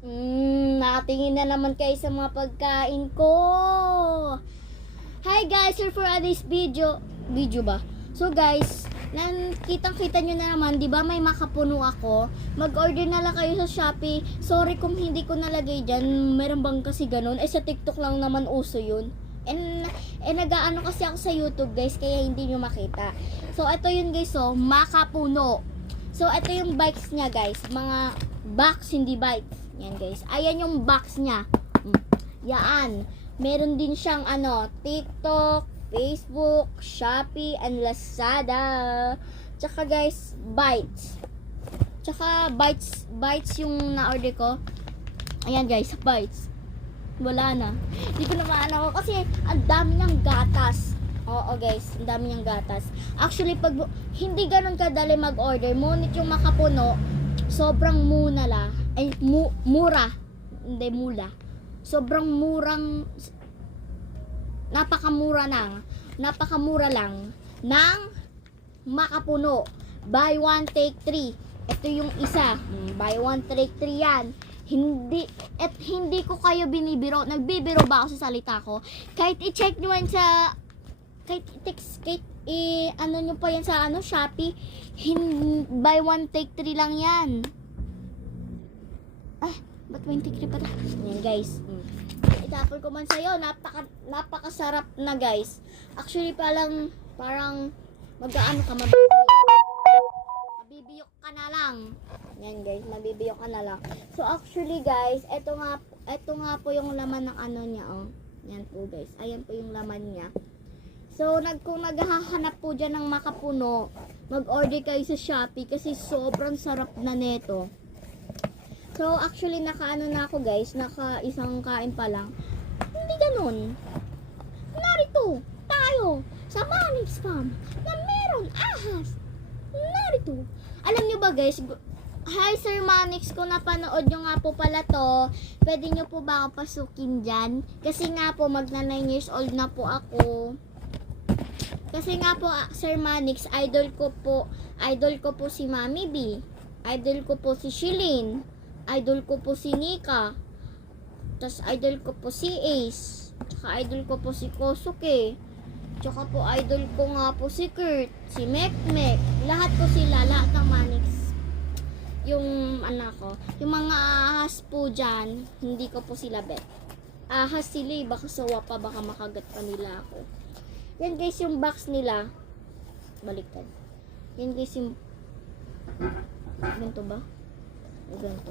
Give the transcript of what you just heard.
Nakatingin na naman kayo sa mga pagkain ko. Hi guys, here for this video. Video ba? So guys, kitang-kita nyo na naman, di ba may makapuno ako? Mag-order na lang kayo sa Shopee. Sorry kung hindi ko nalagay dyan. Meron bang kasi ganun? Sa TikTok lang naman uso yun. Nag-aano kasi ako sa YouTube guys, kaya hindi nyo makita. So, ito yun guys, makapuno. So, ito yung bikes niya guys. Mga box, hindi bikes. Yan guys. Ayan yung box niya. Yan. Meron din siyang TikTok, Facebook, Shopee, and Lazada. Tsaka guys, Bites. Tsaka Bites yung na-order ko. Ayan guys, Bites. Wala na. Hindi ko na maano ko kasi ang dami niyang gatas. Oo guys, ang dami niyang gatas. Actually, pag hindi ganun kadali mag-order, ngunit yung makapuno, sobrang mura. Hindi, mula. Sobrang murang, napakamura lang ng makapuno. Buy one, take three. Ito yung isa. Buy one, take three yan. Hindi ko kayo binibiro. Nagbibiro ba ako sa salita ko? Kahit i-check nyo yan sa, ano nyo pa yan sa Shopee. Buy one, take three lang yan. Ba't 23 pa ta? Yan guys. Itapon ko man sa'yo. Napakasarap na guys. Actually parang mag-aano ka, mabibiyok ka na lang. Yan guys, mabibiyok ka na lang. So actually guys, eto nga po yung laman ng niya, Yan po guys. Ayan po yung laman niya. So kung naghahanap po dyan ng makapuno, mag-order kayo sa Shopee kasi sobrang sarap na neto. So, actually, nakaano na ako guys, naka isang kain pa lang. Hindi ganun. Narito tayo sa Manix Farm na meron ahas. Narito. Alam nyo ba guys, hi Sir Manix, kung napanood nyo nga po pala to, pwede nyo po ba ako pasukin dyan? Kasi nga po, magna 9 years old na po ako. Kasi nga po, Sir Manix, idol ko po si Mami B. Idol ko po si Shilin. Idol ko po si Nika. Tapos idol ko po si Ace. Tsaka idol ko po si Kosuke. Tsaka po idol ko nga po si Kurt. Si Mekmek. Lahat po sila. Lahat ng Manix. Yung anak ko. Yung mga ahas po dyan, hindi ko po sila bet. Ahas sila eh. Baka sawa pa. Baka makagat pa nila ako. Yan guys yung box nila. Baliktad. Yan guys yung ganito ba? Ganito.